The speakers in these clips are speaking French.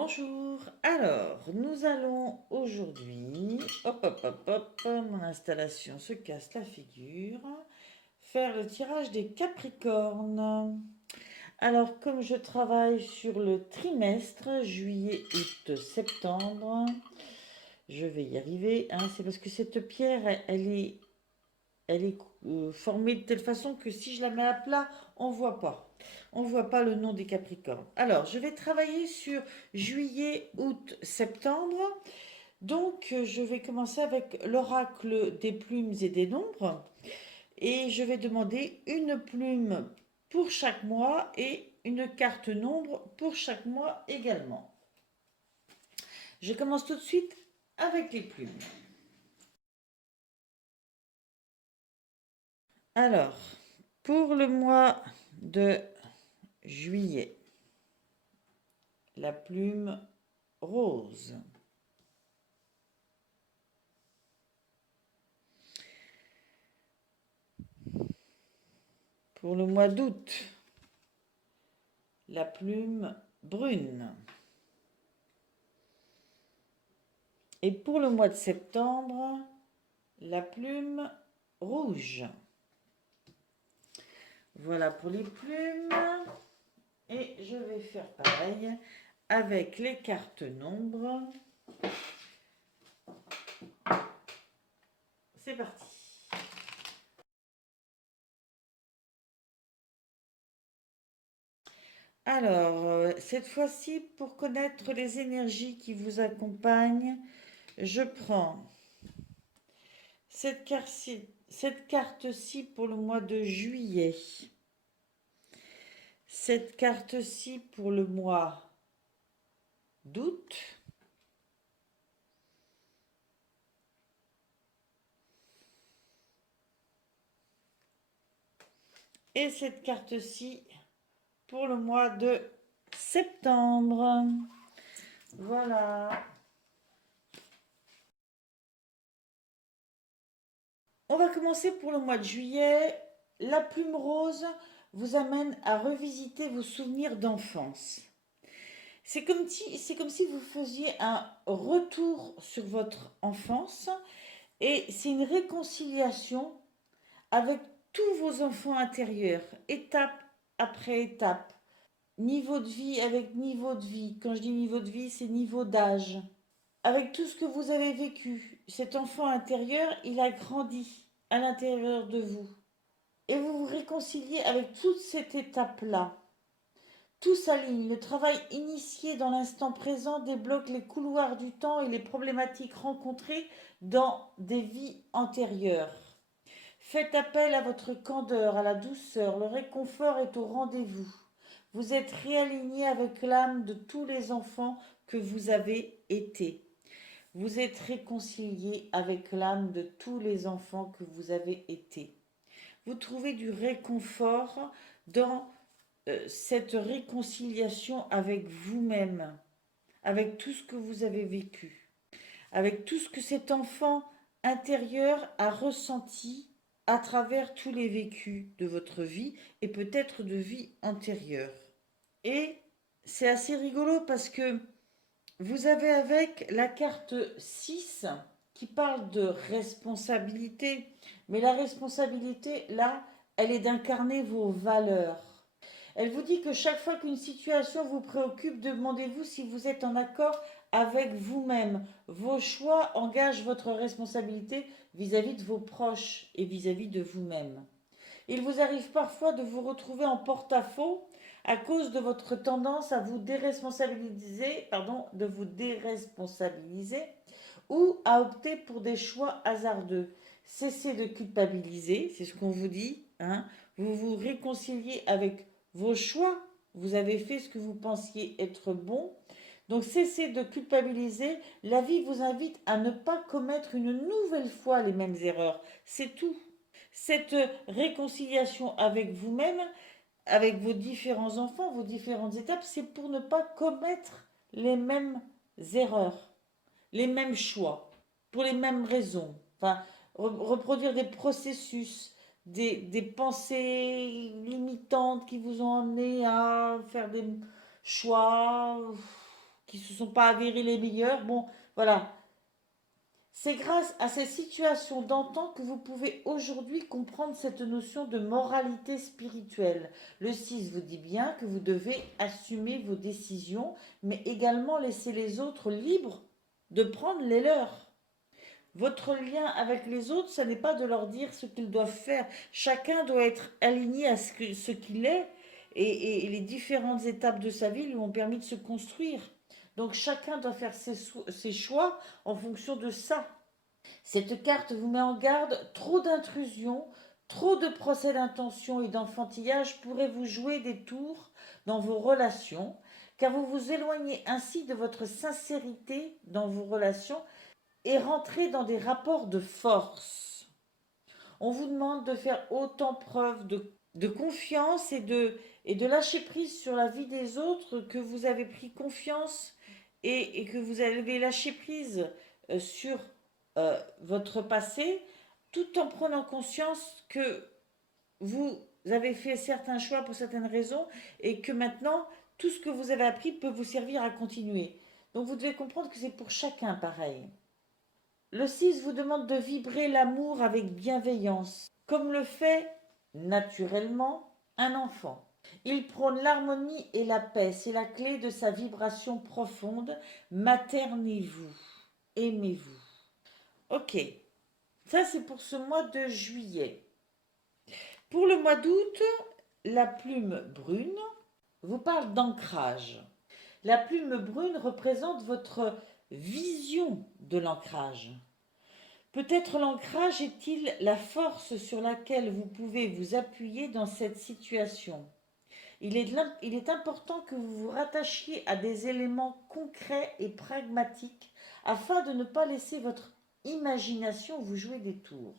Bonjour, alors nous allons aujourd'hui, mon installation se casse la figure, faire le tirage des Capricornes. Alors comme je travaille sur le trimestre, juillet, août, septembre, je vais y arriver, hein, c'est parce que cette pierre, elle est formée de telle façon que si je la mets à plat, on voit pas. On voit pas le nom des Capricornes. Alors, je vais travailler sur juillet, août, septembre. Donc, je vais commencer avec l'oracle des plumes et des nombres. Et je vais demander une plume pour chaque mois et une carte nombre pour chaque mois également. Je commence tout de suite avec les plumes. Alors, pour le mois de juillet, la plume rose. Pour le mois d'août, la plume brune. Et pour le mois de septembre, la plume rouge. Voilà pour les plumes. Et je vais faire pareil avec les cartes nombres. C'est parti. Alors, cette fois-ci, pour connaître les énergies qui vous accompagnent, je prends cette carte-ci pour le mois de juillet. Cette carte-ci pour le mois d'août. Et cette carte-ci pour le mois de septembre. Voilà. On va commencer pour le mois de juillet. La plume rose vous amène à revisiter vos souvenirs d'enfance. C'est comme si vous faisiez un retour sur votre enfance et c'est une réconciliation avec tous vos enfants intérieurs, étape après étape, niveau de vie avec niveau de vie. Quand je dis niveau de vie, c'est niveau d'âge. Avec tout ce que vous avez vécu, cet enfant intérieur, il a grandi à l'intérieur de vous. Et vous vous réconciliez avec toute cette étape-là. Tout s'aligne. Le travail initié dans l'instant présent débloque les couloirs du temps et les problématiques rencontrées dans des vies antérieures. Faites appel à votre candeur, à la douceur. Le réconfort est au rendez-vous. Vous êtes réaligné avec l'âme de tous les enfants que vous avez été. Vous êtes réconcilié avec l'âme de tous les enfants que vous avez été. Vous trouvez du réconfort dans cette réconciliation avec vous-même, avec tout ce que vous avez vécu, avec tout ce que cet enfant intérieur a ressenti à travers tous les vécus de votre vie et peut-être de vie antérieure. Et c'est assez rigolo parce que vous avez avec la carte 6 qui parle de responsabilité. Mais la responsabilité, là, elle est d'incarner vos valeurs. Elle vous dit que chaque fois qu'une situation vous préoccupe, demandez-vous si vous êtes en accord avec vous-même. Vos choix engagent votre responsabilité vis-à-vis de vos proches et vis-à-vis de vous-même. Il vous arrive parfois de vous retrouver en porte-à-faux à cause de votre tendance à vous déresponsabiliser ou à opter pour des choix hasardeux. Cessez de culpabiliser, c'est ce qu'on vous dit, hein. Vous vous réconciliez avec vos choix, vous avez fait ce que vous pensiez être bon. Donc cessez de culpabiliser, la vie vous invite à ne pas commettre une nouvelle fois les mêmes erreurs, c'est tout. Cette réconciliation avec vous-même, avec vos différents enfants, vos différentes étapes, c'est pour ne pas commettre les mêmes erreurs, les mêmes choix, pour les mêmes raisons. Enfin, reproduire des processus, des pensées limitantes qui vous ont amené à faire des choix qui ne se sont pas avérés les meilleurs. Bon, voilà. C'est grâce à ces situations d'antan que vous pouvez aujourd'hui comprendre cette notion de moralité spirituelle. Le 6 vous dit bien que vous devez assumer vos décisions, mais également laisser les autres libres de prendre les leurs. Votre lien avec les autres, ce n'est pas de leur dire ce qu'ils doivent faire. Chacun doit être aligné à ce qu'il est et les différentes étapes de sa vie lui ont permis de se construire. Donc chacun doit faire ses choix en fonction de ça. Cette carte vous met en garde, trop d'intrusions, trop de procès d'intention et d'enfantillage pourraient vous jouer des tours dans vos relations, car vous vous éloignez ainsi de votre sincérité dans vos relations et rentrez dans des rapports de force. On vous demande de faire autant preuve de confiance et de lâcher prise sur la vie des autres que vous avez pris confiance et que vous avez lâché prise sur votre passé, tout en prenant conscience que vous avez fait certains choix pour certaines raisons et que maintenant, tout ce que vous avez appris peut vous servir à continuer. Donc vous devez comprendre que c'est pour chacun pareil. Le 6 vous demande de vibrer l'amour avec bienveillance, comme le fait naturellement un enfant. Il prône l'harmonie et la paix, c'est la clé de sa vibration profonde. Maternez-vous, aimez-vous. Ok, ça c'est pour ce mois de juillet. Pour le mois d'août, la plume brune vous parle d'ancrage. La plume brune représente votre vision de l'ancrage. Peut-être l'ancrage est-il la force sur laquelle vous pouvez vous appuyer dans cette situation. Il est important que vous vous rattachiez à des éléments concrets et pragmatiques afin de ne pas laisser votre imagination vous jouer des tours.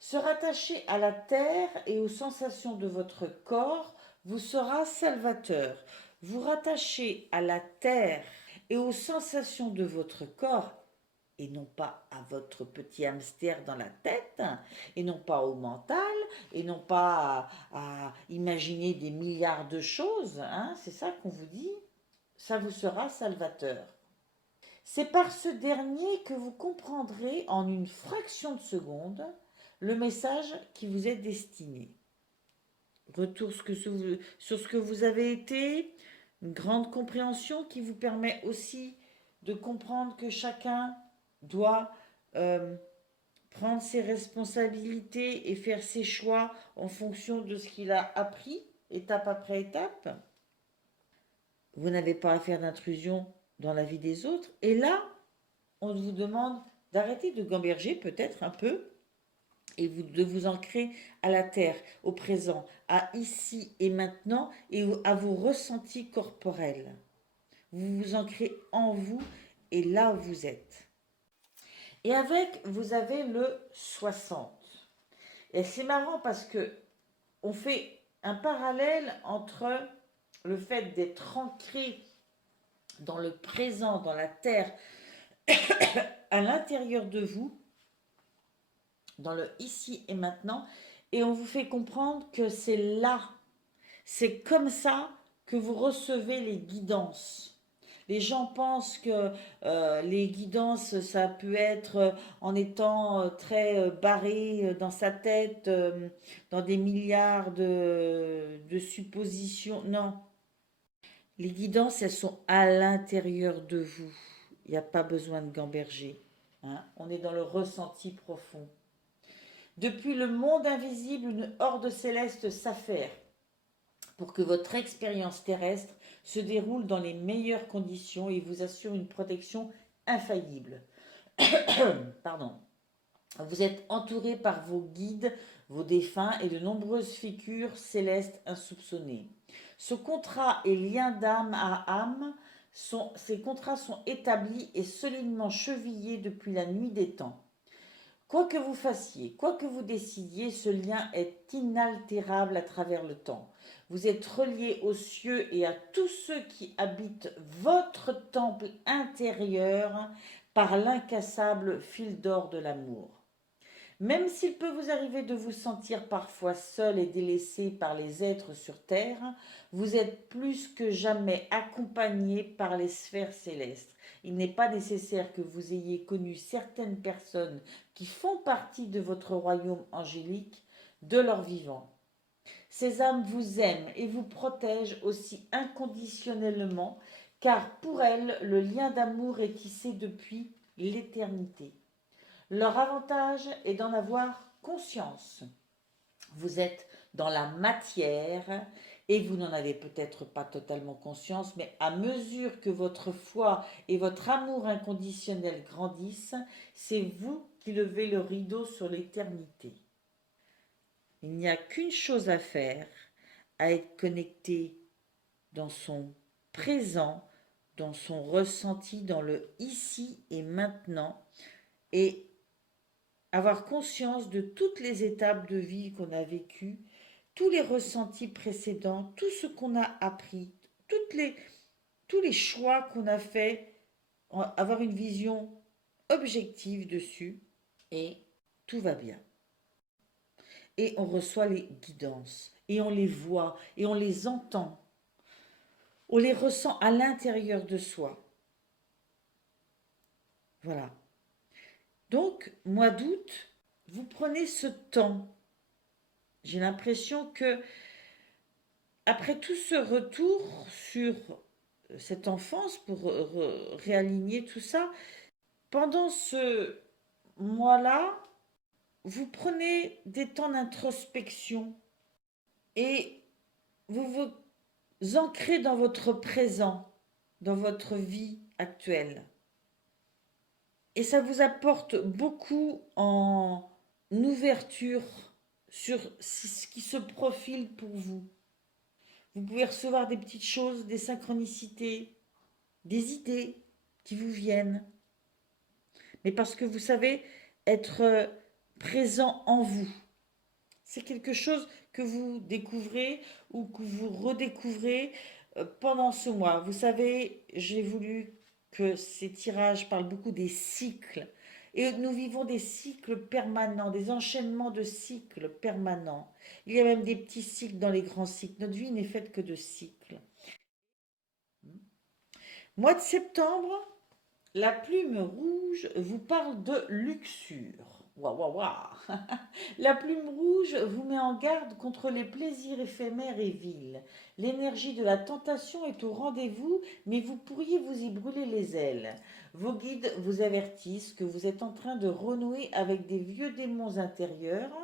Se rattacher à la terre et aux sensations de votre corps vous sera salvateur. Vous rattacher à la terre et aux sensations de votre corps et non pas à votre petit hamster dans la tête, et non pas au mental, et non pas à imaginer des milliards de choses, hein, c'est ça qu'on vous dit, ça vous sera salvateur. C'est par ce dernier que vous comprendrez en une fraction de seconde le message qui vous est destiné. Retour sur ce que vous avez été, une grande compréhension qui vous permet aussi de comprendre que chacun doit prendre ses responsabilités et faire ses choix en fonction de ce qu'il a appris, étape après étape. Vous n'avez pas à faire d'intrusion dans la vie des autres. Et là, on vous demande d'arrêter de gamberger peut-être un peu et de vous ancrer à la terre, au présent, à ici et maintenant et à vos ressentis corporels. Vous vous ancrez en vous et là où vous êtes. Et avec, vous avez le 60. Et c'est marrant parce que on fait un parallèle entre le fait d'être ancré dans le présent, dans la terre, à l'intérieur de vous, dans le ici et maintenant, et on vous fait comprendre que c'est là, c'est comme ça que vous recevez les guidances. Les gens pensent que les guidances, ça peut être en étant très barré dans sa tête, dans des milliards de suppositions. Non, les guidances, elles sont à l'intérieur de vous. Il n'y a pas besoin de gamberger. Hein. On est dans le ressenti profond. Depuis le monde invisible, une horde céleste s'affaire pour que votre expérience terrestre se déroule dans les meilleures conditions et vous assure une protection infaillible. Pardon. Vous êtes entouré par vos guides, vos défunts et de nombreuses figures célestes insoupçonnées. Ce contrat et lien d'âme à âme, ces contrats sont établis et solidement chevillés depuis la nuit des temps. Quoi que vous fassiez, quoi que vous décidiez, ce lien est inaltérable à travers le temps. Vous êtes reliés aux cieux et à tous ceux qui habitent votre temple intérieur par l'incassable fil d'or de l'amour. Même s'il peut vous arriver de vous sentir parfois seul et délaissé par les êtres sur Terre, vous êtes plus que jamais accompagné par les sphères célestes. Il n'est pas nécessaire que vous ayez connu certaines personnes qui font partie de votre royaume angélique de leur vivant. Ces âmes vous aiment et vous protègent aussi inconditionnellement, car pour elles, le lien d'amour est tissé depuis l'éternité. Leur avantage est d'en avoir conscience. Vous êtes dans la matière et vous n'en avez peut-être pas totalement conscience, mais à mesure que votre foi et votre amour inconditionnel grandissent, c'est vous qui levez le rideau sur l'éternité. Il n'y a qu'une chose à faire, à être connecté dans son présent, dans son ressenti, dans le ici et maintenant, et avoir conscience de toutes les étapes de vie qu'on a vécues, tous les ressentis précédents, tout ce qu'on a appris, tous les choix qu'on a faits, avoir une vision objective dessus, et tout va bien. Et on reçoit les guidances, et on les voit, et on les entend. On les ressent à l'intérieur de soi. Voilà. Donc, mois d'août, vous prenez ce temps. J'ai l'impression que, après tout ce retour sur cette enfance, pour réaligner tout ça, pendant ce mois-là, vous prenez des temps d'introspection et vous vous ancrez dans votre présent, dans votre vie actuelle. Et ça vous apporte beaucoup en ouverture sur ce qui se profile pour vous. Vous pouvez recevoir des petites choses, des synchronicités, des idées qui vous viennent. Mais parce que vous savez être présent en vous. C'est quelque chose que vous découvrez ou que vous redécouvrez pendant ce mois. Vous savez, j'ai voulu que ces tirages parlent beaucoup des cycles. Et nous vivons des cycles permanents, des enchaînements de cycles permanents. Il y a même des petits cycles dans les grands cycles. Notre vie n'est faite que de cycles. Mois de septembre, la plume rouge vous parle de luxure. Waouh, waouh, waouh. La plume rouge vous met en garde contre les plaisirs éphémères et vils. L'énergie de la tentation est au rendez-vous, mais vous pourriez vous y brûler les ailes. Vos guides vous avertissent que vous êtes en train de renouer avec des vieux démons intérieurs,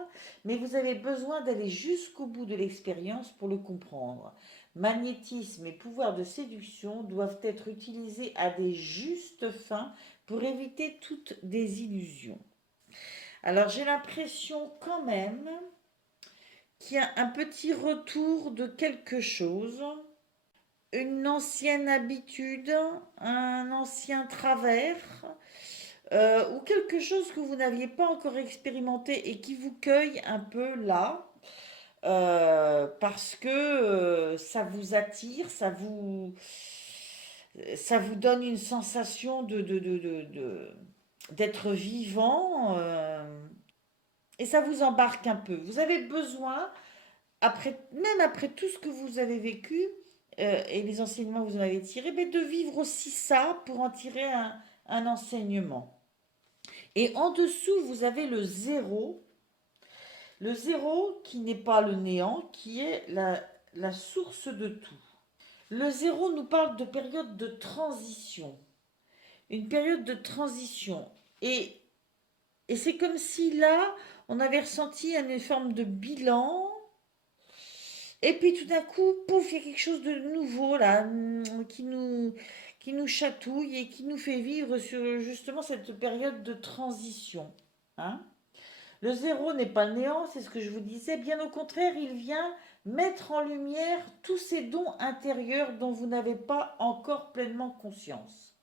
mais vous avez besoin d'aller jusqu'au bout de l'expérience pour le comprendre. Magnétisme et pouvoir de séduction doivent être utilisés à des justes fins pour éviter toute désillusion. Alors j'ai l'impression quand même qu'il y a un petit retour de quelque chose, une ancienne habitude, un ancien travers, ou quelque chose que vous n'aviez pas encore expérimenté et qui vous cueille un peu là, parce que ça vous attire, ça vous donne une sensation d'être vivant, et ça vous embarque un peu. Vous avez besoin, même après tout ce que vous avez vécu et les enseignements que vous en avez tirés, mais de vivre aussi ça pour en tirer un enseignement. Et en dessous, vous avez le zéro. Le zéro qui n'est pas le néant, qui est la source de tout. Le zéro nous parle de période de transition. Une période de transition. Et c'est comme si là, on avait ressenti une forme de bilan. Et puis tout d'un coup, pouf, il y a quelque chose de nouveau là, qui nous chatouille et qui nous fait vivre sur justement cette période de transition. Hein. Le zéro n'est pas le néant, c'est ce que je vous disais. Bien au contraire, il vient mettre en lumière tous ces dons intérieurs dont vous n'avez pas encore pleinement conscience.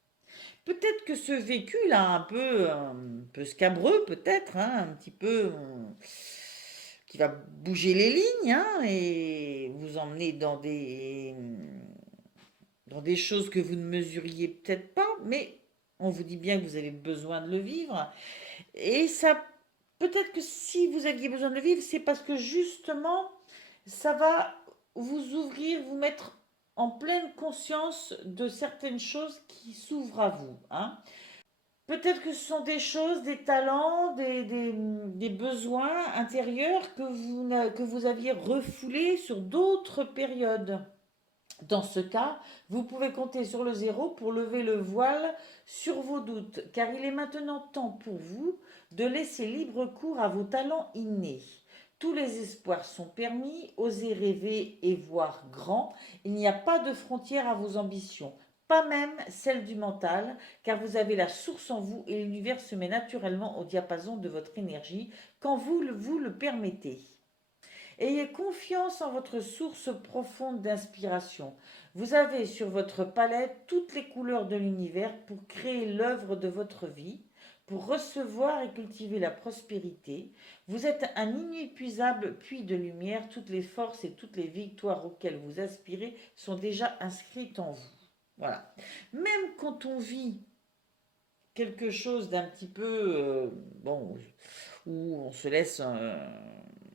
Peut-être que ce vécu là, un peu scabreux peut-être, hein, un petit peu qui va bouger les lignes hein, et vous emmener dans des choses que vous ne mesuriez peut-être pas, mais on vous dit bien que vous avez besoin de le vivre. Et ça peut-être que si vous aviez besoin de le vivre, c'est parce que justement, ça va vous ouvrir, vous mettre en pleine conscience de certaines choses qui s'ouvrent à vous, hein. Peut-être que ce sont des choses, des talents, des besoins intérieurs que vous aviez refoulés sur d'autres périodes. Dans ce cas, vous pouvez compter sur le zéro pour lever le voile sur vos doutes, car il est maintenant temps pour vous de laisser libre cours à vos talents innés. Tous les espoirs sont permis, osez rêver et voir grand. Il n'y a pas de frontière à vos ambitions, pas même celle du mental, car vous avez la source en vous et l'univers se met naturellement au diapason de votre énergie quand vous le permettez. Ayez confiance en votre source profonde d'inspiration. Vous avez sur votre palette toutes les couleurs de l'univers pour créer l'œuvre de votre vie, pour recevoir et cultiver la prospérité. Vous êtes un inépuisable puits de lumière. Toutes les forces et toutes les victoires auxquelles vous aspirez sont déjà inscrites en vous. Voilà. Même quand on vit quelque chose d'un petit peu, bon, où on se laisse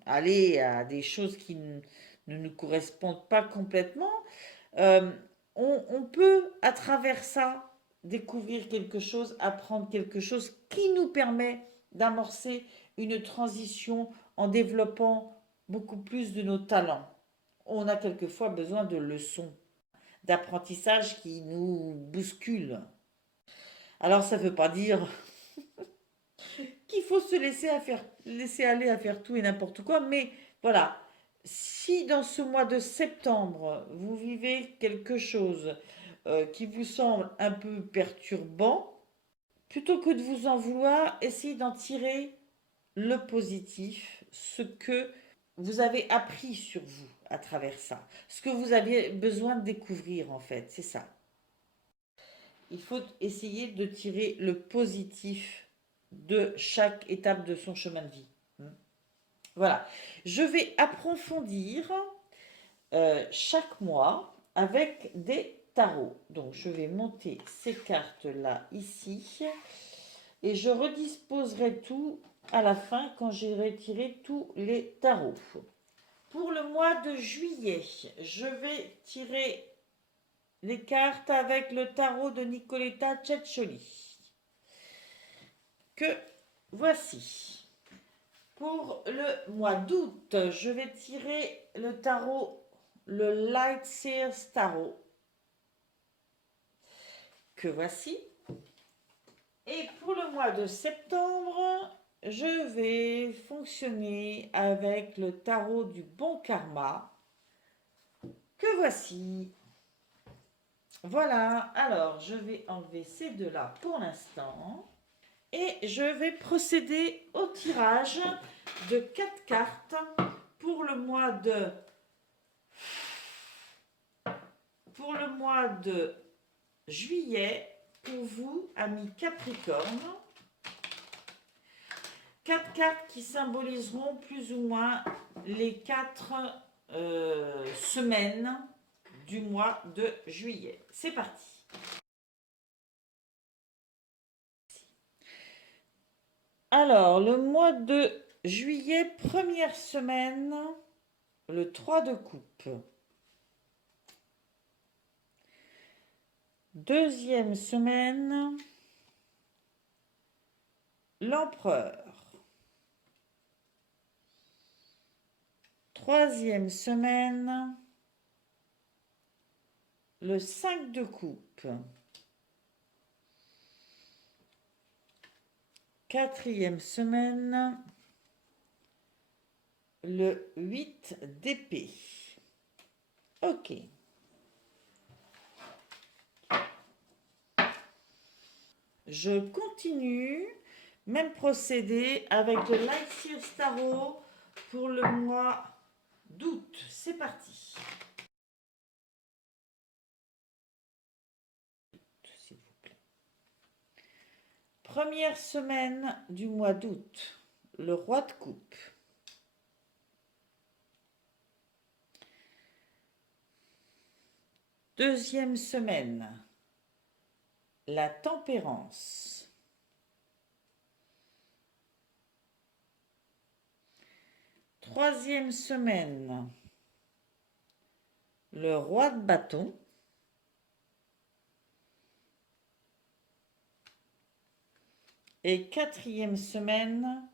aller à des choses qui ne nous correspondent pas complètement, euh, on peut à travers ça découvrir quelque chose, apprendre quelque chose qui nous permet d'amorcer une transition en développant beaucoup plus de nos talents. On a quelquefois besoin de leçons, d'apprentissage qui nous bousculent. Alors ça ne veut pas dire qu'il faut se laisser aller à faire tout et n'importe quoi, mais voilà, si dans ce mois de septembre, vous vivez quelque chose qui vous semble un peu perturbant, plutôt que de vous en vouloir, essayez d'en tirer le positif, ce que vous avez appris sur vous à travers ça, ce que vous aviez besoin de découvrir en fait, c'est ça. Il faut essayer de tirer le positif de chaque étape de son chemin de vie. Voilà. Je vais approfondir chaque mois avec des tarots. Donc, je vais monter ces cartes-là ici et je redisposerai tout à la fin quand j'ai tiré tous les tarots. Pour le mois de juillet, je vais tirer les cartes avec le tarot de Nicoletta Ceccioli, que voici. Pour le mois d'août, je vais tirer le tarot, le Light Seers Tarot, que voici. Et pour le mois de septembre, je vais fonctionner avec le tarot du bon karma, que voici. Voilà, alors je vais enlever ces deux-là pour l'instant. Et je vais procéder au tirage de 4 cartes pour le mois de juillet pour vous, amis Capricorne. 4 cartes qui symboliseront plus ou moins les 4 semaines du mois de juillet. C'est parti. Alors, le mois de juillet, première semaine, le 3 de coupe. Deuxième semaine, l'empereur. Troisième semaine, le 5 de coupe. Quatrième semaine, le 8 d'épée. Ok. Je continue, même procédé avec le Light Seers Tarot pour le mois d'août. C'est parti. S'il vous plaît. Première semaine du mois d'août, le roi de coupe. Deuxième semaine, la tempérance. Troisième semaine, le roi de bâton. Et quatrième semaine,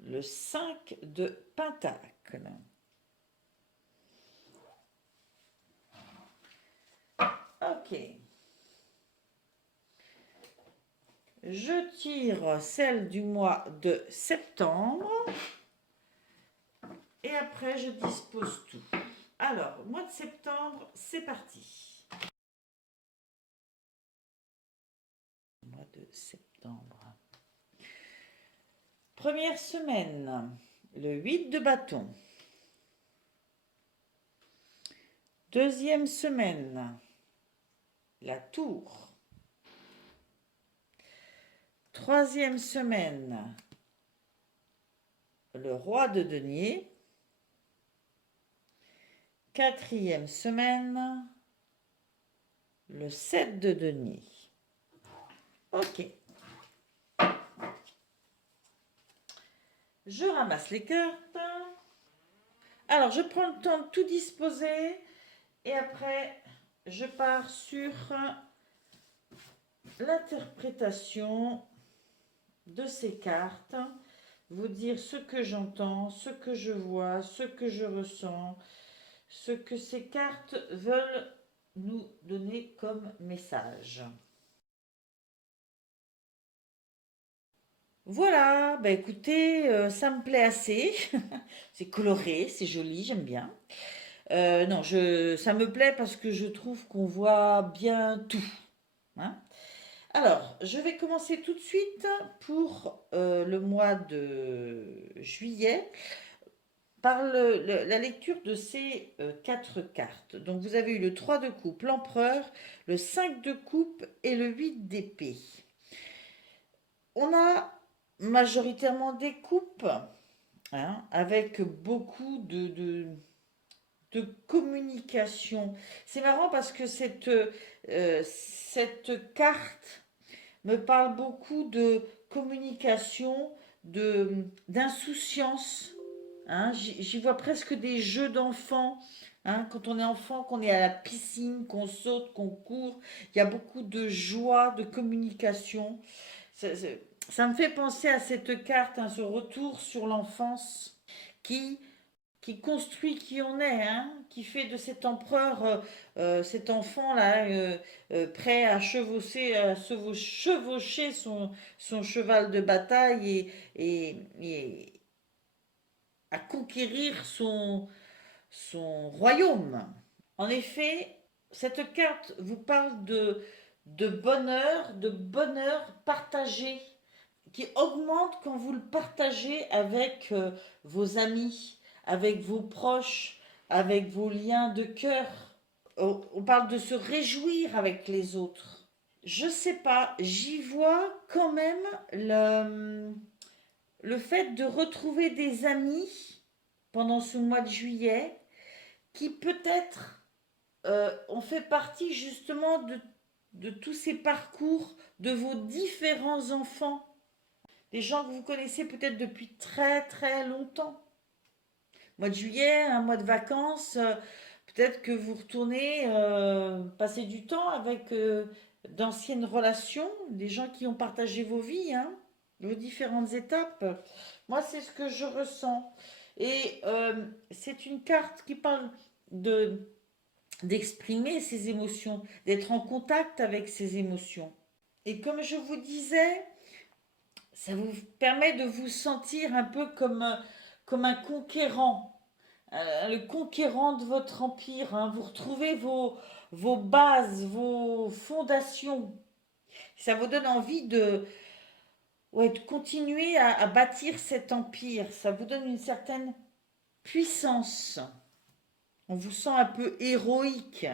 le 5 de pentacle. Ok. Je tire celle du mois de septembre. Et après, je dispose tout. Alors, mois de septembre, c'est parti. Mois de septembre. Première semaine, le 8 de bâton. Deuxième semaine, la tour. Troisième semaine, le roi de denier. Quatrième semaine, le 7 de denier. Ok. Je ramasse les cartes. Alors, je prends le temps de tout disposer et après, je pars sur l'interprétation de ces cartes. Vous dire ce que j'entends, ce que je vois, ce que je ressens, ce que ces cartes veulent nous donner comme message. Voilà, bah écoutez, ça me plaît assez. C'est coloré, c'est joli, j'aime bien. Non, ça me plaît parce que je trouve qu'on voit bien tout, hein. Alors, je vais commencer tout de suite pour le mois de juillet par la lecture de ces quatre cartes. Donc, vous avez eu le 3 de coupe, l'empereur, le 5 de coupe et le 8 d'épée. On a majoritairement des coupes, hein, avec beaucoup de communication. C'est marrant parce que cette carte me parle beaucoup de communication, d'insouciance. Hein. J'y vois presque des jeux d'enfants. Hein. Quand on est enfant, qu'on est à la piscine, qu'on saute, qu'on court, il y a beaucoup de joie, de communication. Ça me fait penser à cette carte, hein, ce retour sur l'enfance qui construit qui on est, hein, qui fait de cet empereur, cet enfant-là, prêt à chevaucher son cheval de bataille et à conquérir son royaume. En effet, cette carte vous parle de bonheur partagé, qui augmente quand vous le partagez avec vos amis, avec vos proches, avec vos liens de cœur. On parle de se réjouir avec les autres. Je sais pas, j'y vois quand même le fait de retrouver des amis pendant ce mois de juillet qui peut-être ont fait partie justement de tous ces parcours de vos différents enfants. Des gens que vous connaissez peut-être depuis très très longtemps. Mois de juillet, un mois de vacances, peut-être que vous retournez passer du temps avec d'anciennes relations, des gens qui ont partagé vos vies, hein, vos différentes étapes. Moi, c'est ce que je ressens. Et c'est une carte qui parle d'exprimer ses émotions, d'être en contact avec ses émotions. Et comme je vous disais, ça vous permet de vous sentir un peu comme un conquérant, le conquérant de votre empire, hein. Vous retrouvez vos bases, vos fondations. Ça vous donne envie ouais, de continuer à bâtir cet empire. Ça vous donne une certaine puissance. On vous sent un peu héroïque.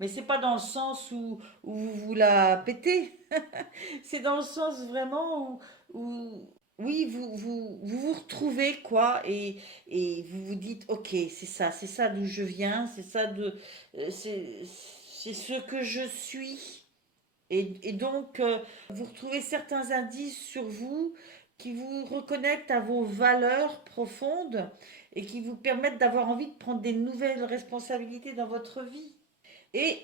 Mais c'est pas dans le sens où vous vous la pétez. C'est dans le sens vraiment oui, vous retrouvez quoi et vous vous dites, ok, c'est ça d'où je viens, c'est ce que je suis. Et donc, vous retrouvez certains indices sur vous qui vous reconnectent à vos valeurs profondes et qui vous permettent d'avoir envie de prendre des nouvelles responsabilités dans votre vie. Et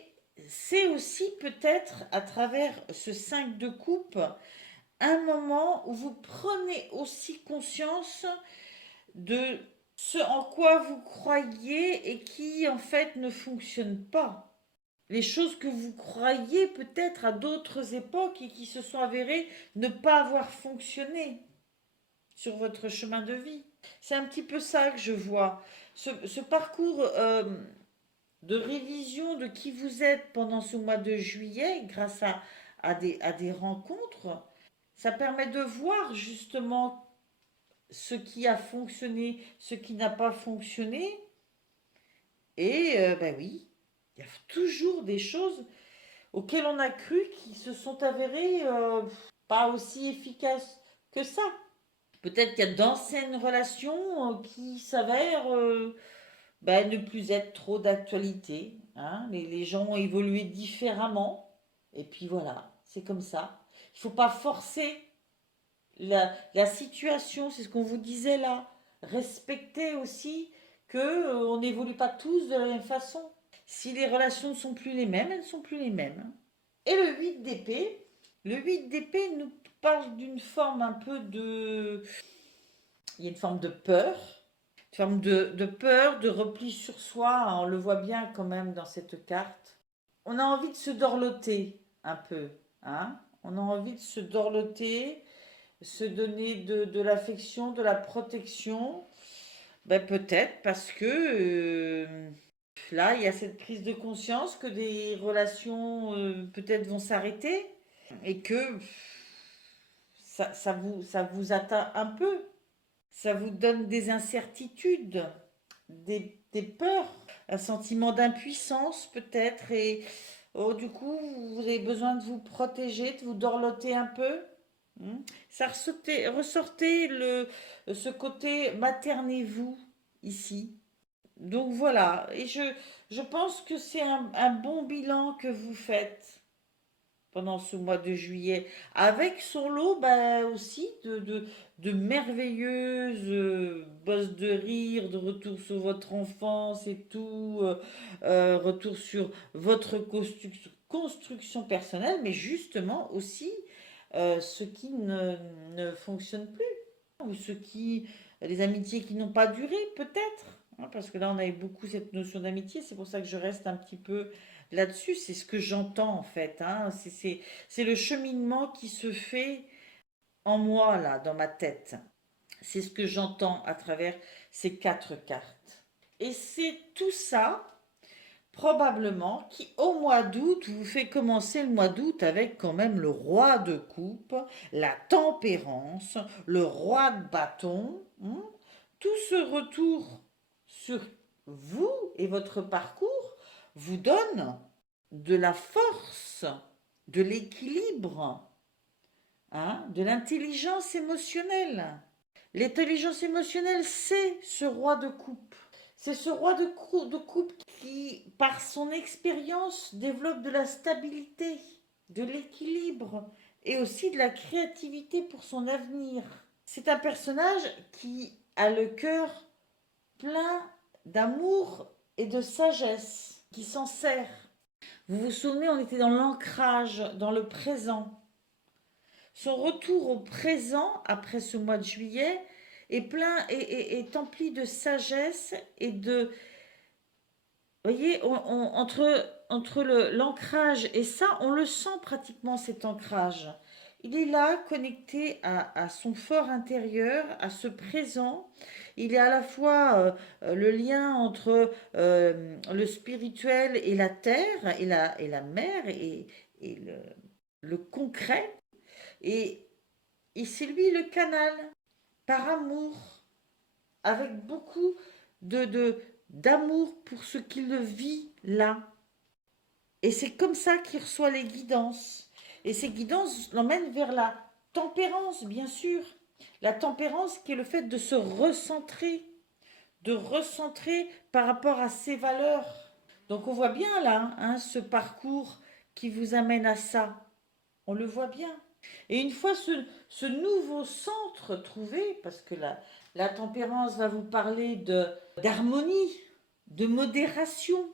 c'est aussi peut-être à travers ce 5 de coupe un moment où vous prenez aussi conscience de ce en quoi vous croyez et qui en fait ne fonctionne pas. Les choses que vous croyiez peut-être à d'autres époques et qui se sont avérées ne pas avoir fonctionné sur votre chemin de vie. C'est un petit peu ça que je vois. Ce parcours de révision de qui vous êtes pendant ce mois de juillet, grâce à des rencontres, ça permet de voir justement ce qui a fonctionné, ce qui n'a pas fonctionné. Et ben oui, il y a toujours des choses auxquelles on a cru qui se sont avérées pas aussi efficaces que ça. Peut-être qu'il y a d'anciennes relations qui s'avèrent ben, ne plus être trop d'actualité. Hein. Les gens ont évolué différemment. Et puis voilà, c'est comme ça. Il ne faut pas forcer la situation, c'est ce qu'on vous disait là. Respecter aussi que on n'évolue pas tous de la même façon. Si les relations ne sont plus les mêmes, elles ne sont plus les mêmes. Et le 8 d'épée, le 8 d'épée nous parle d'une forme un peu de... Il y a une forme de peur, une forme de peur, de repli sur soi, on le voit bien quand même dans cette carte. On a envie de se dorloter un peu, hein. On a envie de se dorloter, se donner de l'affection, de la protection. Ben peut-être parce que là, il y a cette prise de conscience que des relations peut-être vont s'arrêter et que ça vous atteint un peu. Ça vous donne des incertitudes, des peurs, un sentiment d'impuissance peut-être. Et oh, du coup, vous avez besoin de vous protéger, de vous dorloter un peu. Ça ressortait ce côté maternez-vous ici. Donc voilà, et je pense que c'est un bon bilan que vous faites pendant ce mois de juillet, avec son lot bah, aussi de merveilleuses bosses de rire, de retour sur votre enfance et tout, retour sur votre construction personnelle, mais justement aussi ce qui ne fonctionne plus, ou les amitiés qui n'ont pas duré peut-être. Hein, parce que là, on avait beaucoup cette notion d'amitié, c'est pour ça que je reste un petit peu là-dessus, c'est ce que j'entends en fait. Hein. C'est le cheminement qui se fait en moi, là, dans ma tête. C'est ce que j'entends à travers ces 4 cartes. Et c'est tout ça, probablement, qui au mois d'août vous fait commencer le mois d'août avec quand même le roi de coupe, la tempérance, le roi de bâton. Tout ce retour sur vous et votre parcours vous donne de la force, de l'équilibre, hein, de l'intelligence émotionnelle. L'intelligence émotionnelle, c'est ce roi de coupe. C'est ce roi de coupe qui, par son expérience, développe de la stabilité, de l'équilibre et aussi de la créativité pour son avenir. C'est un personnage qui a le cœur plein d'amour et de sagesse, qui s'en sert. Vous vous souvenez, on était dans l'ancrage, dans le présent. Son retour au présent, après ce mois de juillet, est empli de sagesse et de... Vous voyez, entre l'ancrage et ça, on le sent pratiquement cet ancrage. Il est là, connecté à son fort intérieur, à ce présent. Il est à la fois le lien entre le spirituel et la terre, et la mer, et le concret. Et, et c'est lui le canal, par amour, avec beaucoup d'amour pour ce qu'il vit là. Et c'est comme ça qu'il reçoit les guidances. Et ces guidances l'emmènent vers la tempérance, bien sûr. La tempérance qui est le fait de recentrer par rapport à ses valeurs. Donc on voit bien là hein, ce parcours qui vous amène à ça. On le voit bien. Et une fois ce nouveau centre trouvé, parce que La tempérance va vous parler d'harmonie, de modération,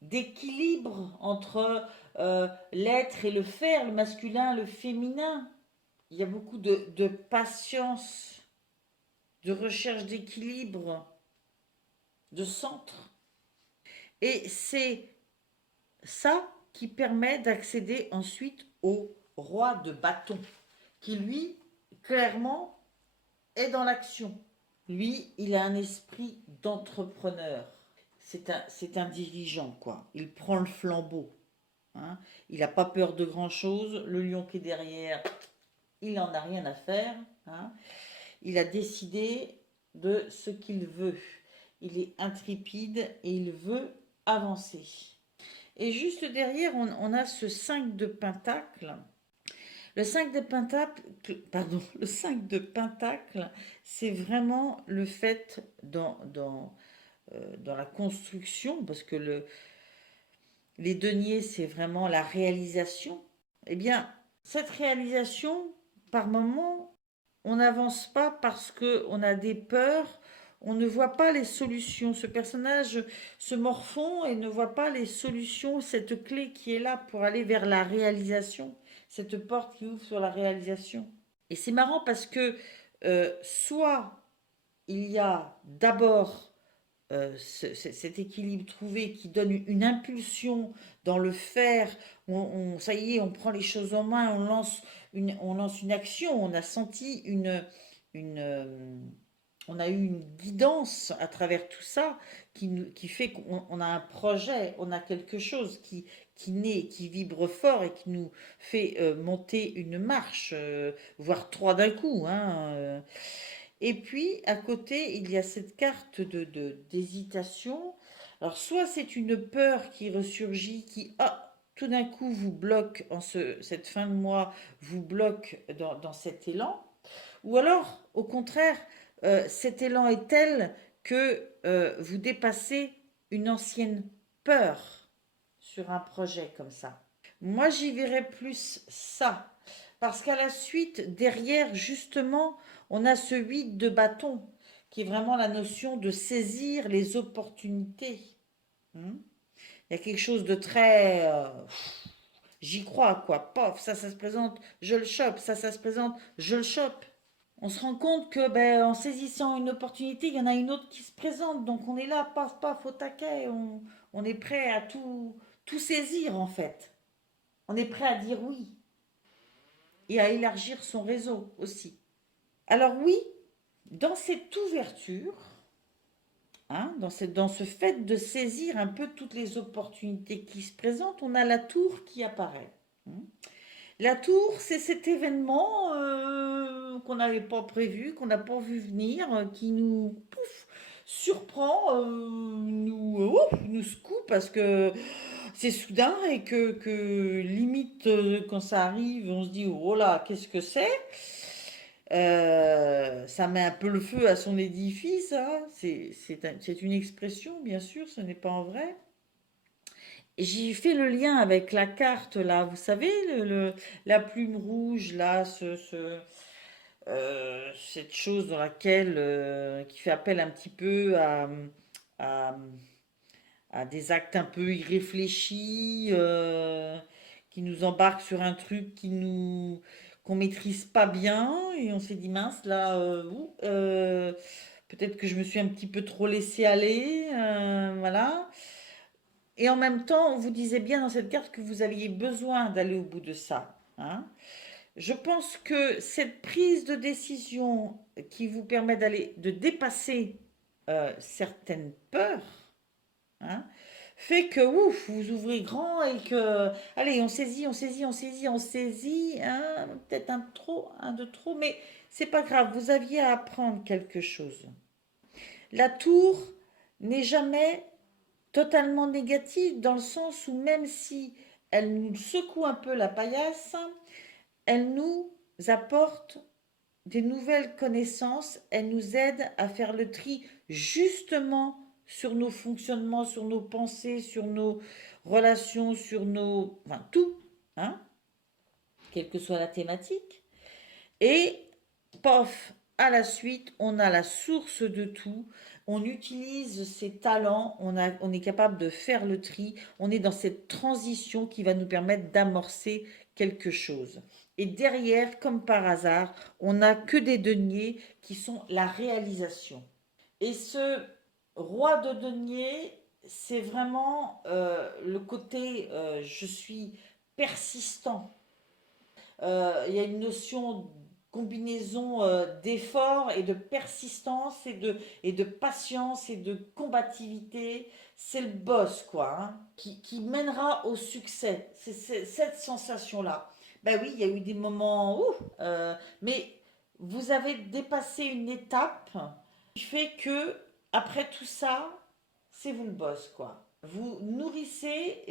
d'équilibre entre l'être et le faire, le masculin, le féminin. Il y a beaucoup de patience, de recherche d'équilibre, de centre. Et c'est ça qui permet d'accéder ensuite au roi de bâton, qui lui, clairement, est dans l'action. Lui, il a un esprit d'entrepreneur. C'est un dirigeant, quoi. Il prend le flambeau. Hein. Il n'a pas peur de grand-chose. Le lion qui est derrière, il n'en a rien à faire. Hein. Il a décidé de ce qu'il veut. Il est intrépide et il veut avancer. Et juste derrière, on a ce 5 de Pentacle. Le 5 de Pentacle, le 5 de Pentacle, c'est vraiment le fait dans la construction, parce que les deniers, c'est vraiment la réalisation. Eh bien, cette réalisation, par moment, on n'avance pas parce qu'on a des peurs, on ne voit pas les solutions. Ce personnage se morfond et ne voit pas les solutions, cette clé qui est là pour aller vers la réalisation, cette porte qui ouvre sur la réalisation. Et c'est marrant parce que soit il y a d'abord cet équilibre trouvé qui donne une impulsion dans le faire, ça y est, on prend les choses en main, on lance une action, on a senti on a eu une guidance à travers tout ça qui fait qu'on a un projet, on a quelque chose qui naît, qui vibre fort et qui nous fait monter une marche, voire trois d'un coup. Hein. Et puis, à côté, il y a cette carte d'hésitation. Alors, soit c'est une peur qui ressurgit, qui, tout d'un coup, vous bloque, cette fin de mois, vous bloque dans cet élan. Ou alors, au contraire, cet élan est tel que vous dépassez une ancienne peur sur un projet comme ça. Moi, j'y verrais plus ça. Parce qu'à la suite, derrière, justement, on a ce 8 de bâton, qui est vraiment la notion de saisir les opportunités. Hmm. Il y a quelque chose de très... j'y crois, quoi. Pof, ça se présente, je le chope. Ça se présente, je le chope. On se rend compte que, ben, en saisissant une opportunité, il y en a une autre qui se présente. Donc on est là, paf, paf, au taquet. On est prêt à tout saisir, en fait. On est prêt à dire oui. Et à élargir son réseau aussi. Alors oui, dans cette ouverture, hein, dans ce fait de saisir un peu toutes les opportunités qui se présentent, on a la tour qui apparaît. Hein. La tour, c'est cet événement qu'on n'avait pas prévu, qu'on n'a pas vu venir, qui nous surprend, nous secoue parce que c'est soudain et que limite, quand ça arrive, on se dit, oh là, qu'est-ce que c'est? Ça met un peu le feu à son édifice, hein. C'est une expression, bien sûr, ce n'est pas en vrai. J'ai fait le lien avec la carte, là, vous savez, la plume rouge, là, cette chose dans laquelle, qui fait appel un petit peu à, à des actes un peu irréfléchis, qui nous embarquent sur un truc qu'on maîtrise pas bien, et on s'est dit, mince, là, peut-être que je me suis un petit peu trop laissé aller, voilà. Et en même temps, on vous disait bien dans cette carte que vous aviez besoin d'aller au bout de ça. Hein. Je pense que cette prise de décision qui vous permet de dépasser certaines peurs, hein, fait que ouf, vous ouvrez grand et que, allez, on saisit, on saisit, on saisit, on saisit, hein, peut-être un de trop, mais c'est pas grave, vous aviez à apprendre quelque chose. La tour n'est jamais totalement négative dans le sens où même si elle nous secoue un peu la paillasse, elle nous apporte des nouvelles connaissances, elle nous aide à faire le tri justement sur nos fonctionnements, sur nos pensées, sur nos relations, sur nos... Enfin, tout, hein, quelle que soit la thématique. Et, pof, à la suite, on a la source de tout, on utilise ses talents, on est capable de faire le tri, on est dans cette transition qui va nous permettre d'amorcer quelque chose. Et derrière, comme par hasard, on n'a que des deniers qui sont la réalisation. Et ce roi de denier, c'est vraiment le côté je suis persistant. Il y a une notion combinaison d'effort et de persistance et de patience et de combativité. C'est le boss, quoi, hein, qui mènera au succès. C'est cette sensation-là. Ben oui, il y a eu des moments, mais vous avez dépassé une étape qui fait que, après tout ça, c'est vous le boss, quoi. Vous nourrissez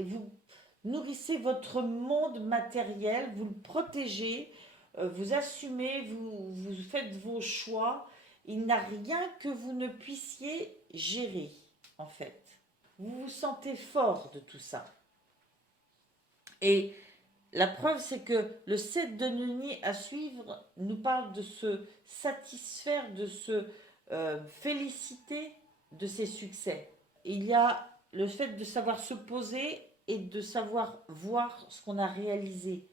votre monde matériel, vous le protégez, vous assumez, vous faites vos choix. Il n'y a rien que vous ne puissiez gérer, en fait. Vous vous sentez fort de tout ça. Et la preuve, c'est que le 7 de Nuit à suivre nous parle de se satisfaire, de se féliciter de ses succès. Il y a le fait de savoir se poser et de savoir voir ce qu'on a réalisé,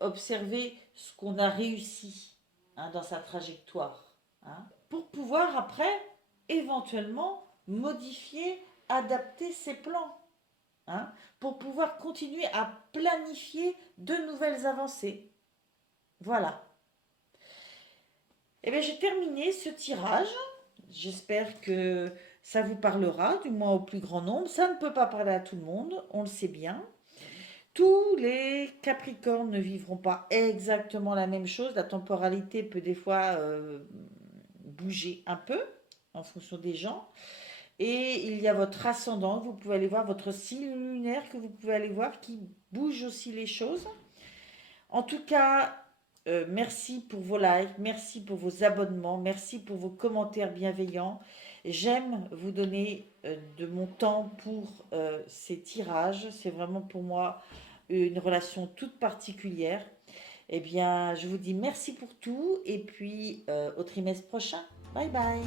observer ce qu'on a réussi, hein, dans sa trajectoire, hein, pour pouvoir après éventuellement modifier, adapter ses plans, hein, pour pouvoir continuer à planifier de nouvelles avancées. Voilà. Et bien j'ai terminé ce tirage. J'espère que ça vous parlera, du moins au plus grand nombre. Ça ne peut pas parler à tout le monde, on le sait bien. Tous les Capricornes ne vivront pas exactement la même chose. La temporalité peut des fois bouger un peu en fonction des gens. Et il y a votre ascendant, vous pouvez aller voir votre signe lunaire que vous pouvez aller voir qui bouge aussi les choses. En tout cas, merci pour vos likes, merci pour vos abonnements, merci pour vos commentaires bienveillants. J'aime vous donner de mon temps pour ces tirages. C'est vraiment pour moi une relation toute particulière. Eh bien, je vous dis merci pour tout et puis au trimestre prochain. Bye bye.